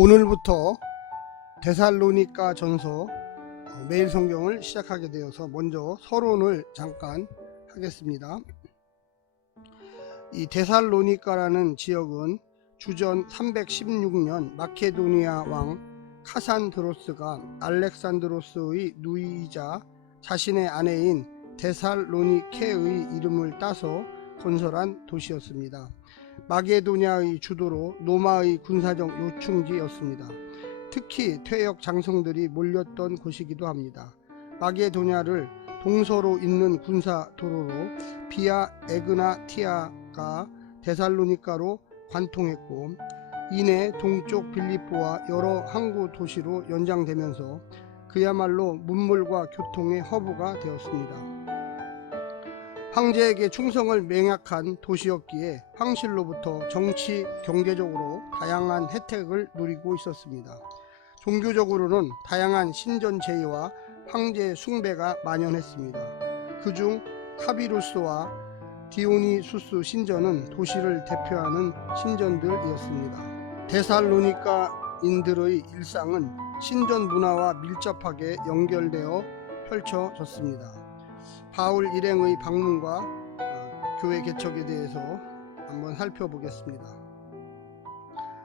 오늘부터 데살로니가 전서 매일 성경을 시작하게 되어서 먼저 서론을 잠깐 하겠습니다. 이 데살로니가라는 지역은 주전 316년 마케도니아 왕 카산드로스가 알렉산드로스의 누이이자 자신의 아내인 데살로니케의 이름을 따서 건설한 도시였습니다. 마게도냐의 주도로 로마의 군사적 요충지였습니다. 특히 퇴역 장성들이 몰렸던 곳이기도 합니다. 마게도냐를 동서로 잇는 군사 도로로 비아 에그나티아가 데살로니가로 관통했고, 이내 동쪽 빌립보와 여러 항구 도시로 연장되면서 그야말로 문물과 교통의 허브가 되었습니다. 황제에게 충성을 맹약한 도시였기에 황실로부터 정치, 경제적으로 다양한 혜택을 누리고 있었습니다. 종교적으로는 다양한 신전 제의와 황제 숭배가 만연했습니다. 그중 카비루스와 디오니수스 신전은 도시를 대표하는 신전들이었습니다. 데살로니가인들의 일상은 신전 문화와 밀접하게 연결되어 펼쳐졌습니다. 바울 일행의 방문과 교회 개척에 대해서 한번 살펴보겠습니다.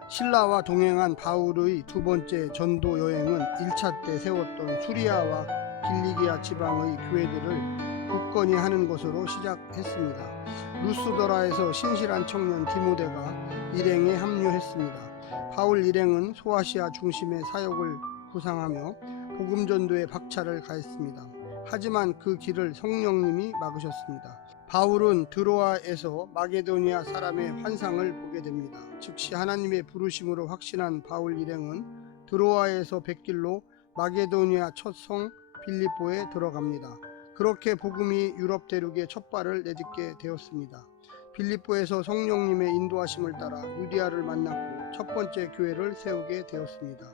신라와 동행한 바울의 두 번째 전도 여행은 1차 때 세웠던 수리아와 길리기아 지방의 교회들을 굳건히 하는 것으로 시작했습니다. 루스더라에서 신실한 청년 디모데가 일행에 합류했습니다. 바울 일행은 소아시아 중심의 사역을 구상하며 복음 전도에 박차를 가했습니다. 하지만 그 길을 성령님이 막으셨습니다. 바울은 드로아에서 마게도니아 사람의 환상을 보게 됩니다. 즉시 하나님의 부르심으로 확신한 바울 일행은 드로아에서 뱃길로 마게도니아 첫 성 빌립보에 들어갑니다. 그렇게 복음이 유럽 대륙에 첫 발을 내딛게 되었습니다. 빌립보에서 성령님의 인도하심을 따라 유디아를 만났고 첫 번째 교회를 세우게 되었습니다.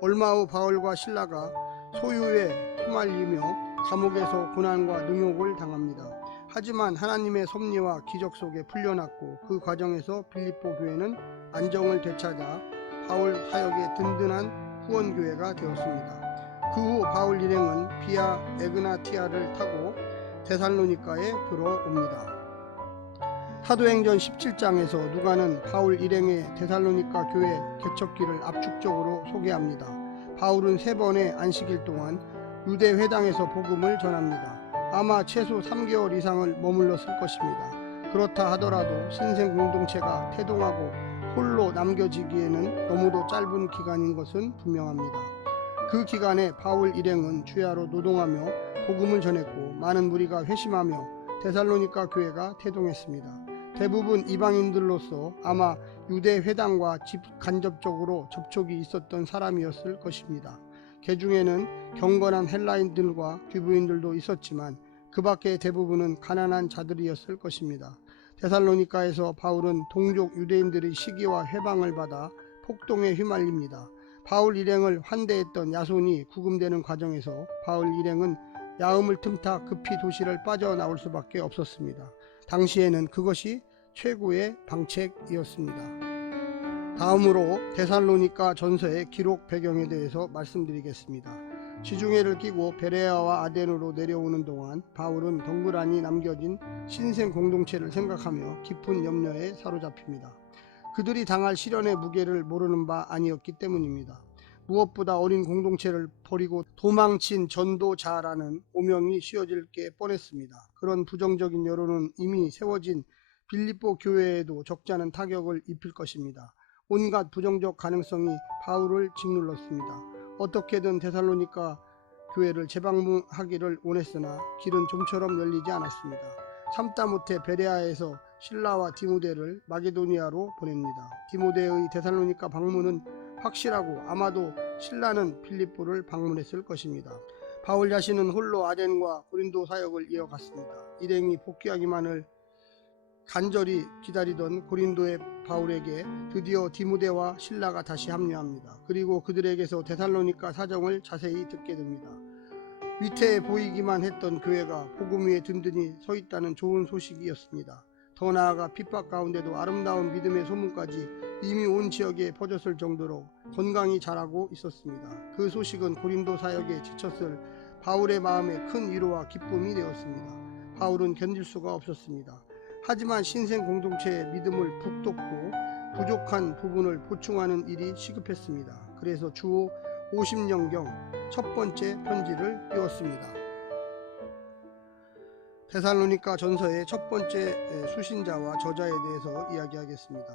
얼마 후 바울과 실라가 소유에 휘말리며 감옥에서 고난과 능욕을 당합니다. 하지만 하나님의 섭리와 기적 속에 풀려났고, 그 과정에서 빌립보 교회는 안정을 되찾아 바울 사역의 든든한 후원교회가 되었습니다. 그 후 바울 일행은 비아 에그나티아를 타고 데살로니가에 들어옵니다. 사도행전 17장에서 누가는 바울 일행의 데살로니가 교회 개척기를 압축적으로 소개합니다. 바울은 3번의 안식일 동안 유대 회당에서 복음을 전합니다. 아마 최소 3개월 이상을 머물렀을 것입니다. 그렇다 하더라도 신생 공동체가 태동하고 홀로 남겨지기에는 너무도 짧은 기간인 것은 분명합니다. 그 기간에 바울 일행은 주야로 노동하며 복음을 전했고, 많은 무리가 회심하며 데살로니가 교회가 태동했습니다. 대부분 이방인들로서 아마 유대 회당과 간접적으로 접촉이 있었던 사람이었을 것입니다. 그 중에는 경건한 헬라인들과 귀부인들도 있었지만 그 밖의 대부분은 가난한 자들이었을 것입니다. 데살로니가에서 바울은 동족 유대인들의 시기와 해방을 받아 폭동에 휘말립니다. 바울 일행을 환대했던 야손이 구금되는 과정에서 바울 일행은 야음을 틈타 급히 도시를 빠져나올 수밖에 없었습니다. 당시에는 그것이 최고의 방책이었습니다. 다음으로 데살로니가 전서의 기록 배경에 대해서 말씀드리겠습니다. 지중해를 끼고 베레아와 아덴으로 내려오는 동안 바울은 덩그러니 남겨진 신생 공동체를 생각하며 깊은 염려에 사로잡힙니다. 그들이 당할 시련의 무게를 모르는 바 아니었기 때문입니다. 무엇보다 어린 공동체를 버리고 도망친 전도자라는 오명이 씌워질 게 뻔했습니다. 그런 부정적인 여론은 이미 세워진 빌립보 교회에도 적지 않은 타격을 입힐 것입니다. 온갖 부정적 가능성이 바울을 짓눌렀습니다. 어떻게든 데살로니가 교회를 재방문하기를 원했으나 길은 좀처럼 열리지 않았습니다. 참다 못해 베레아에서 실라와 디모데를 마게도니아로 보냅니다. 디모데의 데살로니가 방문은 확실하고 아마도 실라는 빌립보를 방문했을 것입니다. 바울 자신은 홀로 아덴과 고린도 사역을 이어갔습니다. 일행이 복귀하기만을 간절히 기다리던 고린도의 바울에게 드디어 디모데와 실라가 다시 합류합니다. 그리고 그들에게서 데살로니가 사정을 자세히 듣게 됩니다. 위태해 보이기만 했던 교회가 복음 위에 든든히 서 있다는 좋은 소식이었습니다. 더 나아가 핍박 가운데도 아름다운 믿음의 소문까지 이미 온 지역에 퍼졌을 정도로 건강히 자라고 있었습니다. 그 소식은 고린도 사역에 지쳤을 바울의 마음에 큰 위로와 기쁨이 되었습니다. 바울은 견딜 수가 없었습니다. 하지만 신생 공동체의 믿음을 북돋고 부족한 부분을 보충하는 일이 시급했습니다. 그래서 주호 50년경 첫 번째 편지를 띄웠습니다. 데살로니가 전서의 첫 번째 수신자와 저자에 대해서 이야기하겠습니다.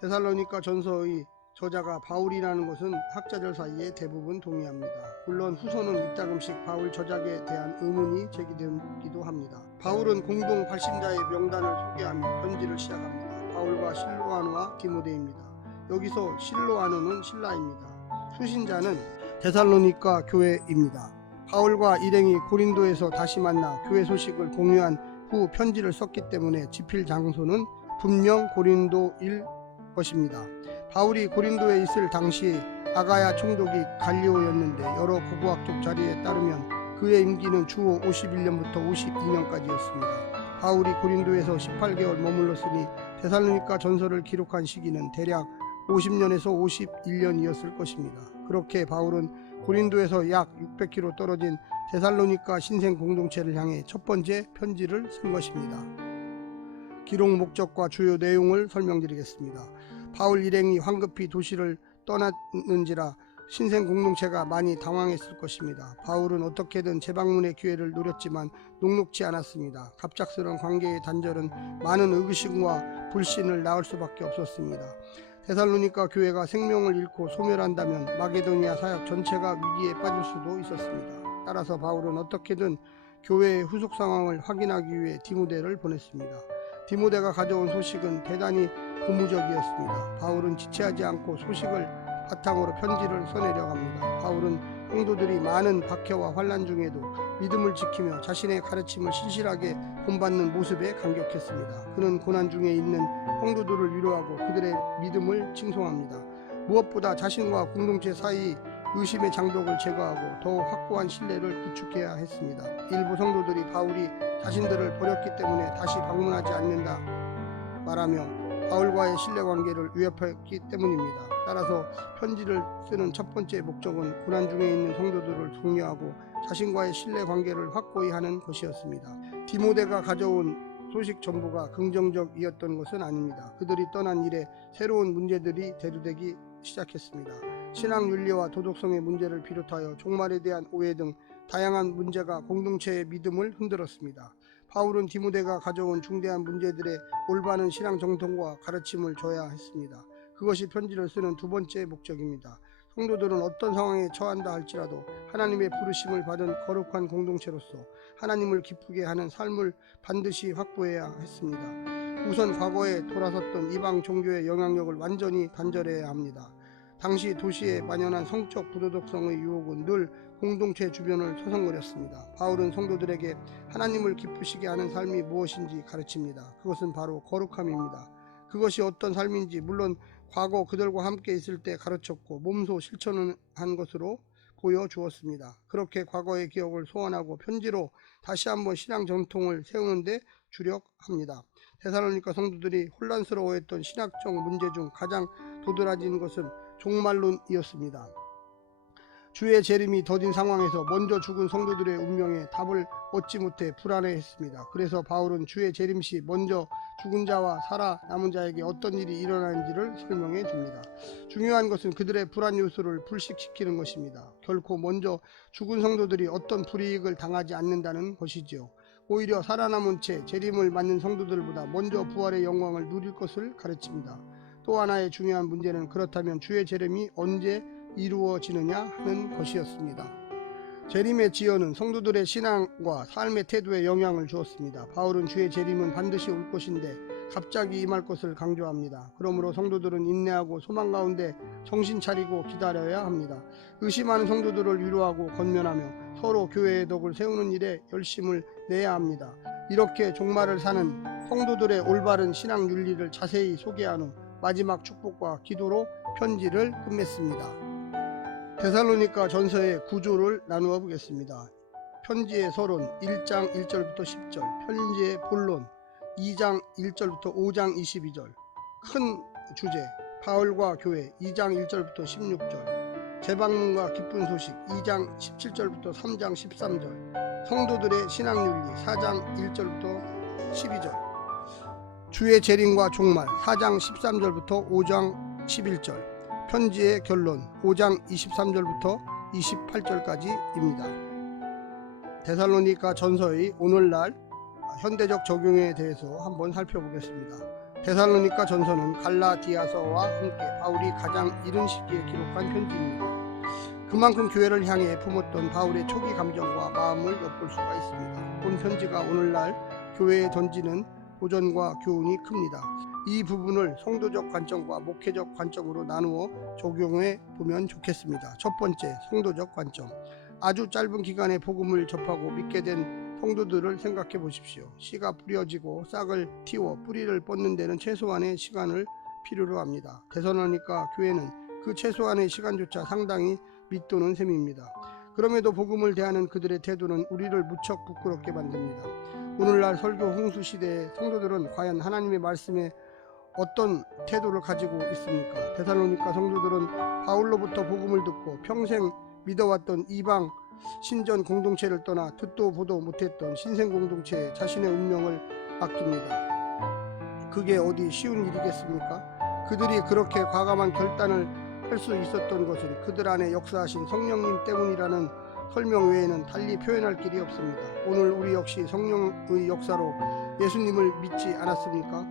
데살로니가 전서의 저자가 바울이라는 것은 학자들 사이에 대부분 동의합니다. 물론 후손은 이따금씩 바울 저작에 대한 의문이 제기되기도 합니다. 바울은 공동 발신자의 명단을 소개하며 편지를 시작합니다. 바울과 실로아누와 디모데입니다. 여기서 실로아누는 신라입니다. 수신자는 데살로니가 교회입니다. 바울과 일행이 고린도에서 다시 만나 교회 소식을 공유한 후 편지를 썼기 때문에 지필 장소는 분명 고린도일 것입니다. 바울이 고린도에 있을 당시 아가야 총독이 갈리오였는데 여러 고고학적 자료에 따르면 그의 임기는 주호 51년부터 52년까지였습니다. 바울이 고린도에서 18개월 머물렀으니 데살로니가 전서를 기록한 시기는 대략 50년에서 51년이었을 것입니다. 그렇게 바울은 고린도에서 약 600km 떨어진 데살로니가 신생 공동체를 향해 첫 번째 편지를 쓴 것입니다. 기록 목적과 주요 내용을 설명드리겠습니다. 바울 일행이 황급히 도시를 떠났는지라 신생 공동체가 많이 당황했을 것입니다. 바울은 어떻게든 재방문의 기회를 노렸지만 녹록지 않았습니다. 갑작스러운 관계의 단절은 많은 의구심과 불신을 낳을 수밖에 없었습니다. 데살로니가 교회가 생명을 잃고 소멸한다면 마게도니아 사역 전체가 위기에 빠질 수도 있었습니다. 따라서 바울은 어떻게든 교회의 후속 상황을 확인하기 위해 디모데를 보냈습니다. 디모데가 가져온 소식은 대단히 고무적이었습니다. 바울은 지체하지 않고 소식을 바탕으로 편지를 써내려 갑니다. 바울은 성도들이 많은 박해와 환난 중에도 믿음을 지키며 자신의 가르침을 신실하게 본받는 모습에 감격했습니다. 그는 고난 중에 있는 성도들을 위로하고 그들의 믿음을 칭송합니다. 무엇보다 자신과 공동체 사이 의심의 장벽을 제거하고 더욱 확고한 신뢰를 구축해야 했습니다. 일부 성도들이 바울이 자신들을 버렸기 때문에 다시 방문하지 않는다 말하며 바울과의 신뢰관계를 위협했기 때문입니다. 따라서 편지를 쓰는 첫 번째 목적은 고난 중에 있는 성도들을 독려하고 자신과의 신뢰관계를 확고히 하는 것이었습니다. 디모데가 가져온 소식 전부가 긍정적이었던 것은 아닙니다. 그들이 떠난 이래 새로운 문제들이 대두되기 시작했습니다. 신앙 윤리와 도덕성의 문제를 비롯하여 종말에 대한 오해 등 다양한 문제가 공동체의 믿음을 흔들었습니다. 바울은 디모데가 가져온 중대한 문제들의 올바른 신앙 정통과 가르침을 줘야 했습니다. 그것이 편지를 쓰는 두 번째 목적입니다. 성도들은 어떤 상황에 처한다 할지라도 하나님의 부르심을 받은 거룩한 공동체로서 하나님을 기쁘게 하는 삶을 반드시 확보해야 했습니다. 우선 과거에 돌아섰던 이방 종교의 영향력을 완전히 단절해야 합니다. 당시 도시에 만연한 성적 부도덕성의 유혹은 늘 공동체 주변을 서성거렸습니다. 바울은 성도들에게 하나님을 기쁘시게 하는 삶이 무엇인지 가르칩니다. 그것은 바로 거룩함입니다. 그것이 어떤 삶인지 물론 과거 그들과 함께 있을 때 가르쳤고 몸소 실천한 것으로 보여주었습니다. 그렇게 과거의 기억을 소환하고 편지로 다시 한번 신앙 전통을 세우는 데 주력합니다. 데살로니가 성도들이 혼란스러워했던 신학적 문제 중 가장 도드라진 것은 종말론이었습니다. 주의 재림이 더딘 상황에서 먼저 죽은 성도들의 운명에 답을 얻지 못해 불안해했습니다. 그래서 바울은 주의 재림 시 먼저 죽은 자와 살아남은 자에게 어떤 일이 일어나는지를 설명해 줍니다. 중요한 것은 그들의 불안 요소를 불식시키는 것입니다. 결코 먼저 죽은 성도들이 어떤 불이익을 당하지 않는다는 것이지요. 오히려 살아남은 채 재림을 맞는 성도들보다 먼저 부활의 영광을 누릴 것을 가르칩니다. 또 하나의 중요한 문제는 그렇다면 주의 재림이 언제 이루어지느냐 하는 것이었습니다. 재림의 지연은 성도들의 신앙과 삶의 태도에 영향을 주었습니다. 바울은 주의 재림은 반드시 올 것인데 갑자기 임할 것을 강조합니다. 그러므로 성도들은 인내하고 소망 가운데 정신 차리고 기다려야 합니다. 의심하는 성도들을 위로하고 권면하며 서로 교회의 덕을 세우는 일에 열심을 내야 합니다. 이렇게 종말을 사는 성도들의 올바른 신앙 윤리를 자세히 소개한 후 마지막 축복과 기도로 편지를 끝맺습니다. 데살로니가 전서의 구조를 나누어 보겠습니다. 편지의 서론 1장 1절부터 10절, 편지의 본론 2장 1절부터 5장 22절, 큰 주제 바울과 교회 2장 1절부터 16절, 재방문과 기쁜 소식 2장 17절부터 3장 13절, 성도들의 신앙윤리 4장 1절부터 12절, 주의 재림과 종말 4장 13절부터 5장 11절, 편지의 결론 5장 23절부터 28절까지입니다. 데살로니가 전서의 오늘날 현대적 적용에 대해서 한번 살펴보겠습니다. 데살로니가 전서는 갈라디아서와 함께 바울이 가장 이른 시기에 기록한 편지입니다. 그만큼 교회를 향해 품었던 바울의 초기 감정과 마음을 엿볼 수가 있습니다. 본 편지가 오늘날 교회에 던지는 도전과 교훈이 큽니다. 이 부분을 성도적 관점과 목회적 관점으로 나누어 적용해 보면 좋겠습니다. 첫 번째, 성도적 관점. 아주 짧은 기간에 복음을 접하고 믿게 된 성도들을 생각해 보십시오. 씨가 뿌려지고 싹을 틔워 뿌리를 뻗는 데는 최소한의 시간을 필요로 합니다. 데살로니가 교회는 그 최소한의 시간조차 상당히 밑도는 셈입니다. 그럼에도 복음을 대하는 그들의 태도는 우리를 무척 부끄럽게 만듭니다. 오늘날 설교 홍수 시대의 성도들은 과연 하나님의 말씀에 어떤 태도를 가지고 있습니까? 데살로니가 성도들은 바울로부터 복음을 듣고 평생 믿어왔던 이방 신전 공동체를 떠나 듣도 보도 못했던 신생 공동체에 자신의 운명을 맡깁니다. 그게 어디 쉬운 일이겠습니까? 그들이 그렇게 과감한 결단을 할 수 있었던 것은 그들 안에 역사하신 성령님 때문이라는 설명 외에는 달리 표현할 길이 없습니다. 오늘 우리 역시 성령의 역사로 예수님을 믿지 않았습니까?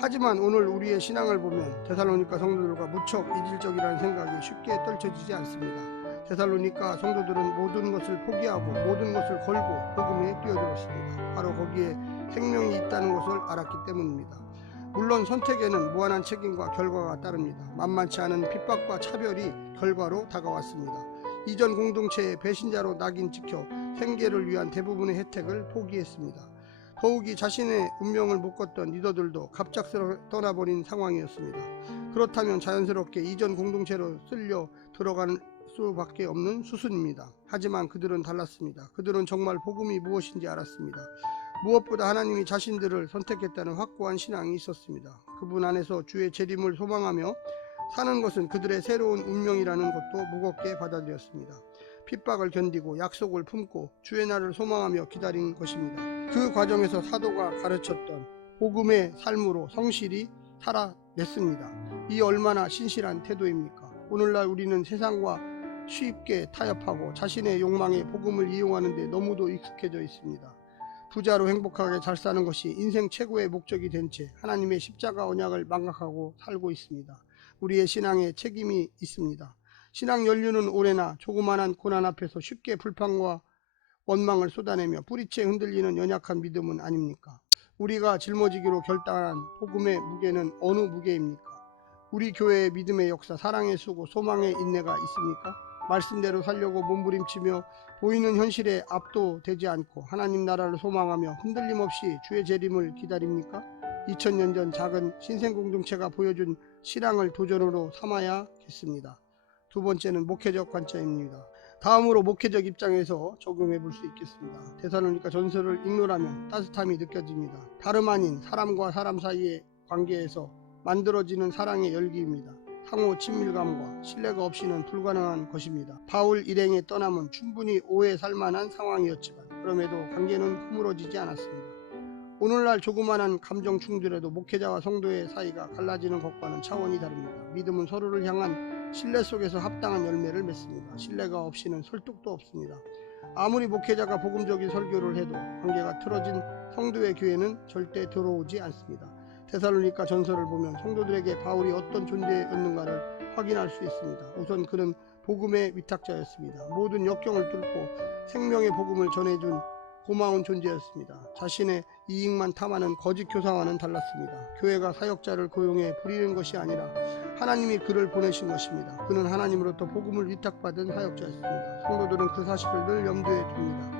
하지만 오늘 우리의 신앙을 보면 데살로니가 성도들과 무척 이질적이라는 생각이 쉽게 떨쳐지지 않습니다. 데살로니가 성도들은 모든 것을 포기하고 모든 것을 걸고 복음에 뛰어들었습니다. 바로 거기에 생명이 있다는 것을 알았기 때문입니다. 물론 선택에는 무한한 책임과 결과가 따릅니다. 만만치 않은 핍박과 차별이 결과로 다가왔습니다. 이전 공동체의 배신자로 낙인 찍혀 생계를 위한 대부분의 혜택을 포기했습니다. 더욱이 자신의 운명을 묶었던 리더들도 갑작스레 떠나버린 상황이었습니다. 그렇다면 자연스럽게 이전 공동체로 쓸려 들어갈 수밖에 없는 수순입니다. 하지만 그들은 달랐습니다. 그들은 정말 복음이 무엇인지 알았습니다. 무엇보다 하나님이 자신들을 선택했다는 확고한 신앙이 있었습니다. 그분 안에서 주의 재림을 소망하며 사는 것은 그들의 새로운 운명이라는 것도 무겁게 받아들였습니다. 핍박을 견디고 약속을 품고 주의 날을 소망하며 기다린 것입니다. 그 과정에서 사도가 가르쳤던 복음의 삶으로 성실히 살아냈습니다. 이 얼마나 신실한 태도입니까? 오늘날 우리는 세상과 쉽게 타협하고 자신의 욕망에 복음을 이용하는 데 너무도 익숙해져 있습니다. 부자로 행복하게 잘 사는 것이 인생 최고의 목적이 된 채 하나님의 십자가 언약을 망각하고 살고 있습니다. 우리의 신앙에 책임이 있습니다. 신앙 연륜은 오래나 조그만한 고난 앞에서 쉽게 불평과 원망을 쏟아내며 뿌리채 흔들리는 연약한 믿음은 아닙니까? 우리가 짊어지기로 결단한 복음의 무게는 어느 무게입니까? 우리 교회의 믿음의 역사, 사랑의 수고, 소망의 인내가 있습니까? 말씀대로 살려고 몸부림치며 보이는 현실에 압도되지 않고 하나님 나라를 소망하며 흔들림 없이 주의 재림을 기다립니까? 2000년 전 작은 신생공동체가 보여준 신앙을 도전으로 삼아야겠습니다. 두 번째는 목회적 관점입니다. 다음으로 목회적 입장에서 적용해 볼 수 있겠습니다. 데살로니가 전서를 읽노라면 따뜻함이 느껴집니다. 다름 아닌 사람과 사람 사이의 관계에서 만들어지는 사랑의 열기입니다. 상호 친밀감과 신뢰가 없이는 불가능한 것입니다. 바울 일행의 떠남은 충분히 오해 살만한 상황이었지만 그럼에도 관계는 허물어지지 않았습니다. 오늘날 조그마한 감정 충돌에도 목회자와 성도의 사이가 갈라지는 것과는 차원이 다릅니다. 믿음은 서로를 향한 신뢰 속에서 합당한 열매를 맺습니다. 신뢰가 없이는 설득도 없습니다. 아무리 목회자가 복음적인 설교를 해도 관계가 틀어진 성도의 교회는 절대 들어오지 않습니다. 데살로니가 전서를 보면 성도들에게 바울이 어떤 존재였는가를 확인할 수 있습니다. 우선 그는 복음의 위탁자였습니다. 모든 역경을 뚫고 생명의 복음을 전해준 고마운 존재였습니다. 자신의 이익만 탐하는 거짓 교사와는 달랐습니다. 교회가 사역자를 고용해 부리는 것이 아니라 하나님이 그를 보내신 것입니다. 그는 하나님으로부터 복음을 위탁받은 사역자였습니다. 성도들은 그 사실을 늘 염두에 둡니다.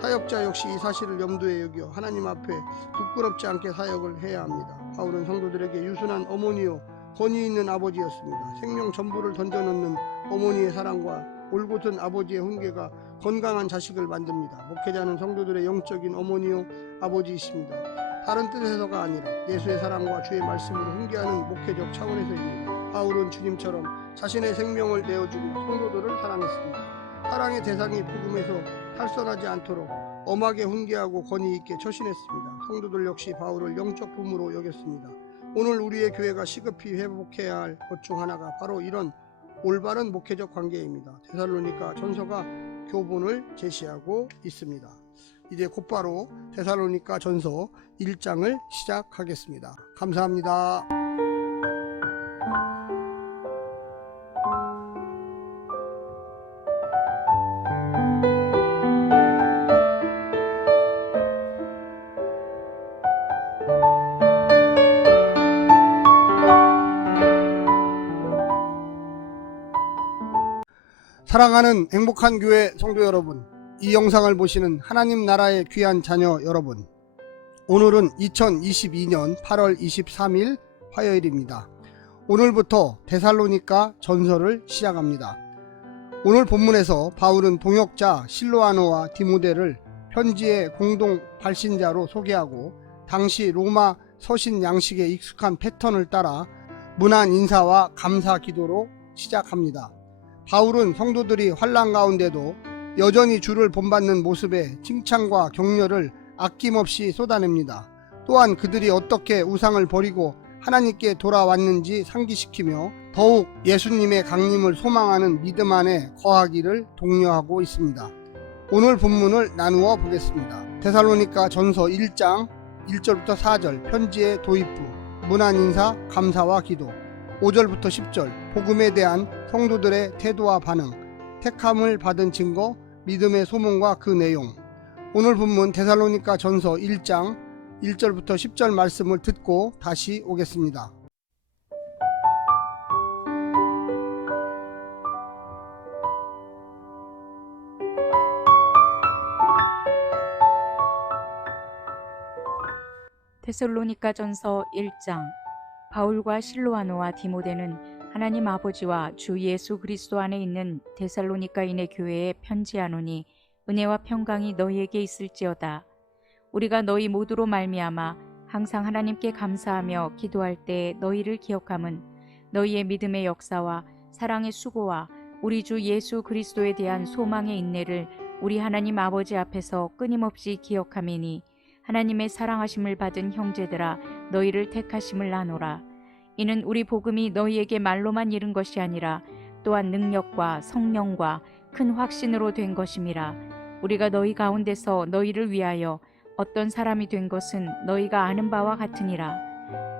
사역자 역시 이 사실을 염두에 여겨 하나님 앞에 부끄럽지 않게 사역을 해야 합니다. 바울은 성도들에게 유순한 어머니요 권위 있는 아버지였습니다. 생명 전부를 던져놓는 어머니의 사랑과 올곧은 아버지의 훈계가 건강한 자식을 만듭니다. 목회자는 성도들의 영적인 어머니요 아버지이십니다. 다른 뜻에서가 아니라 예수의 사랑과 주의 말씀으로 훈계하는 목회적 차원에서입니다. 바울은 주님처럼 자신의 생명을 내어주고 성도들을 사랑했습니다. 사랑의 대상이 복음에서 탈선하지 않도록 엄하게 훈계하고 권위 있게 처신했습니다. 성도들 역시 바울을 영적 부모로 여겼습니다. 오늘 우리의 교회가 시급히 회복해야 할 것 중 하나가 바로 이런 올바른 목회적 관계입니다. 데살로니가 전서가 교본을 제시하고 있습니다. 이제 곧바로 데살로니가 전서 1장을 시작하겠습니다. 감사합니다. 사랑하는 행복한 교회 성도 여러분, 이 영상을 보시는 하나님 나라의 귀한 자녀 여러분, 오늘은 2022년 8월 23일 화요일입니다. 오늘부터 데살로니가 전서를 시작합니다. 오늘 본문에서 바울은 동역자 실로아노와 디모데를 편지의 공동 발신자로 소개하고 당시 로마 서신 양식에 익숙한 패턴을 따라 문안 인사와 감사 기도로 시작합니다. 바울은 성도들이 환난 가운데도 여전히 주를 본받는 모습에 칭찬과 격려를 아낌없이 쏟아냅니다. 또한 그들이 어떻게 우상을 버리고 하나님께 돌아왔는지 상기시키며 더욱 예수님의 강림을 소망하는 믿음 안에 거하기를 독려하고 있습니다. 오늘 본문을 나누어 보겠습니다. 데살로니가 전서 1장 1절부터 4절 편지의 도입부, 문안 인사, 감사와 기도, 5절부터 10절 복음에 대한 성도들의 태도와 반응, 택함을 받은 증거, 믿음의 소문과 그 내용. 오늘 본문 데살로니가 전서 1장 1절부터 10절 말씀을 듣고 다시 오겠습니다. 데살로니가 전서 1장. 바울과 실로아노와 디모데는 하나님 아버지와 주 예수 그리스도 안에 있는 데살로니가인의 교회에 편지하노니 은혜와 평강이 너희에게 있을지어다. 우리가 너희 모두로 말미암아 항상 하나님께 감사하며 기도할 때 너희를 기억함은 너희의 믿음의 역사와 사랑의 수고와 우리 주 예수 그리스도에 대한 소망의 인내를 우리 하나님 아버지 앞에서 끊임없이 기억함이니 하나님의 사랑하심을 받은 형제들아 너희를 택하심을 아노라. 이는 우리 복음이 너희에게 말로만 이른 것이 아니라 또한 능력과 성령과 큰 확신으로 된 것임이라. 우리가 너희 가운데서 너희를 위하여 어떤 사람이 된 것은 너희가 아는 바와 같으니라.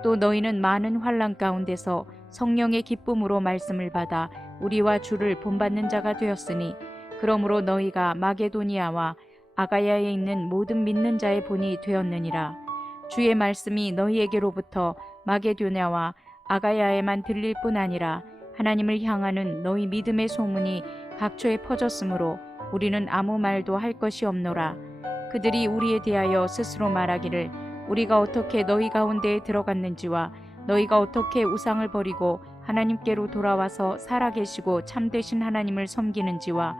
또 너희는 많은 환난 가운데서 성령의 기쁨으로 말씀을 받아 우리와 주를 본받는 자가 되었으니 그러므로 너희가 마게도니아와 아가야에 있는 모든 믿는 자의 본이 되었느니라. 주의 말씀이 너희에게로부터 마게도냐와 아가야에만 들릴 뿐 아니라 하나님을 향하는 너희 믿음의 소문이 각처에 퍼졌으므로 우리는 아무 말도 할 것이 없노라. 그들이 우리에 대하여 스스로 말하기를 우리가 어떻게 너희 가운데에 들어갔는지와 너희가 어떻게 우상을 버리고 하나님께로 돌아와서 살아계시고 참되신 하나님을 섬기는지와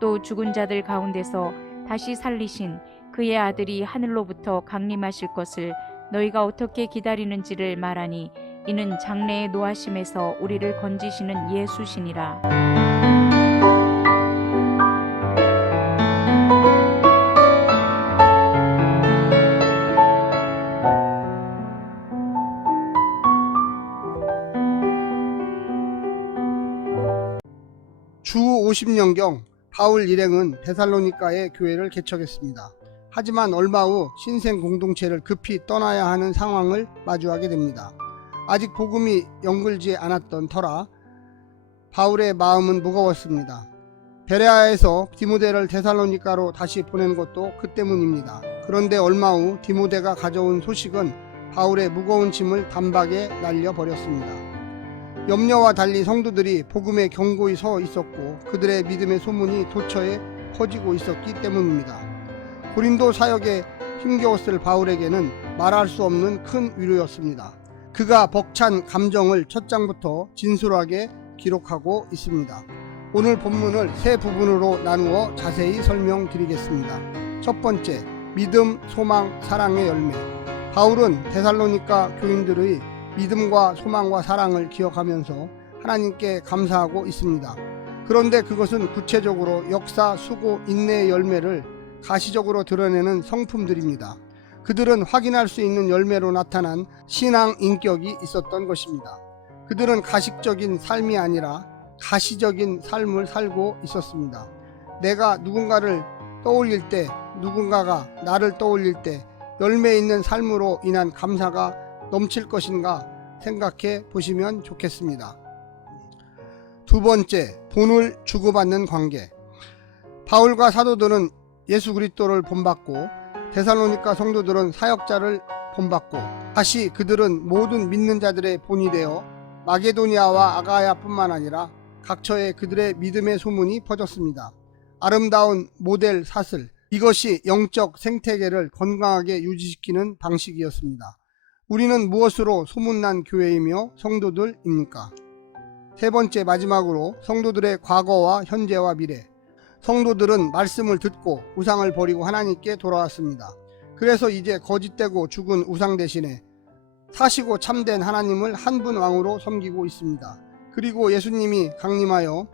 또 죽은 자들 가운데서 다시 살리신 그의 아들이 하늘로부터 강림하실 것을 너희가 어떻게 기다리는지를 말하니 이는 장래의 노하심에서 우리를 건지시는 예수시니라. 주 50년경 바울 일행은 데살로니가의 교회를 개척했습니다. 하지만 얼마 후 신생 공동체를 급히 떠나야 하는 상황을 마주하게 됩니다. 아직 복음이 연결지 않았던 터라 바울의 마음은 무거웠습니다. 베레아에서 디모데를 데살로니가로 다시 보낸 것도 그 때문입니다. 그런데 얼마 후 디모데가 가져온 소식은 바울의 무거운 짐을 단박에 날려버렸습니다. 염려와 달리 성도들이 복음에 견고히 서 있었고 그들의 믿음의 소문이 도처에 퍼지고 있었기 때문입니다. 고린도 사역에 힘겨웠을 바울에게는 말할 수 없는 큰 위로였습니다. 그가 벅찬 감정을 첫 장부터 진솔하게 기록하고 있습니다. 오늘 본문을 세 부분으로 나누어 자세히 설명드리겠습니다. 첫 번째, 믿음, 소망, 사랑의 열매. 바울은 데살로니가 교인들의 믿음과 소망과 사랑을 기억하면서 하나님께 감사하고 있습니다. 그런데 그것은 구체적으로 역사, 수고, 인내의 열매를 가시적으로 드러내는 성품들입니다. 그들은 확인할 수 있는 열매로 나타난 신앙 인격이 있었던 것입니다. 그들은 가식적인 삶이 아니라 가시적인 삶을 살고 있었습니다. 내가 누군가를 떠올릴 때, 누군가가 나를 떠올릴 때 열매 있는 삶으로 인한 감사가 넘칠 것인가 생각해 보시면 좋겠습니다. 두 번째, 돈을 주고받는 관계. 바울과 사도들은 예수 그리스도를 본받고 데살로니가 성도들은 사역자를 본받고 다시 그들은 모든 믿는 자들의 본이 되어 마게도니아와 아가야뿐만 아니라 각처에 그들의 믿음의 소문이 퍼졌습니다. 아름다운 모델 사슬, 이것이 영적 생태계를 건강하게 유지시키는 방식이었습니다. 우리는 무엇으로 소문난 교회이며 성도들입니까? 세 번째, 마지막으로 성도들의 과거와 현재와 미래. 성도들은 말씀을 듣고 우상을 버리고 하나님께 돌아왔습니다. 그래서 이제 거짓되고 죽은 우상 대신에 사시고 참된 하나님을 한 분 왕으로 섬기고 있습니다. 그리고 예수님이 강림하여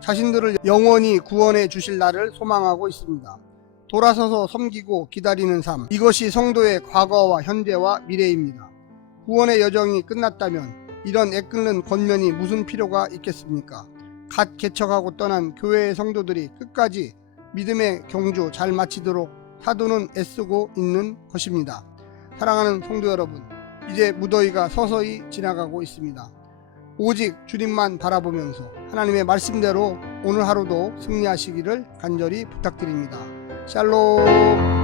자신들을 영원히 구원해 주실 날을 소망하고 있습니다. 돌아서서 섬기고 기다리는 삶, 이것이 성도의 과거와 현재와 미래입니다. 구원의 여정이 끝났다면 이런 애끓는 권면이 무슨 필요가 있겠습니까? 갓 개척하고 떠난 교회의 성도들이 끝까지 믿음의 경주 잘 마치도록 사도는 애쓰고 있는 것입니다. 사랑하는 성도 여러분, 이제 무더위가 서서히 지나가고 있습니다. 오직 주님만 바라보면서 하나님의 말씀대로 오늘 하루도 승리하시기를 간절히 부탁드립니다. 샬롬.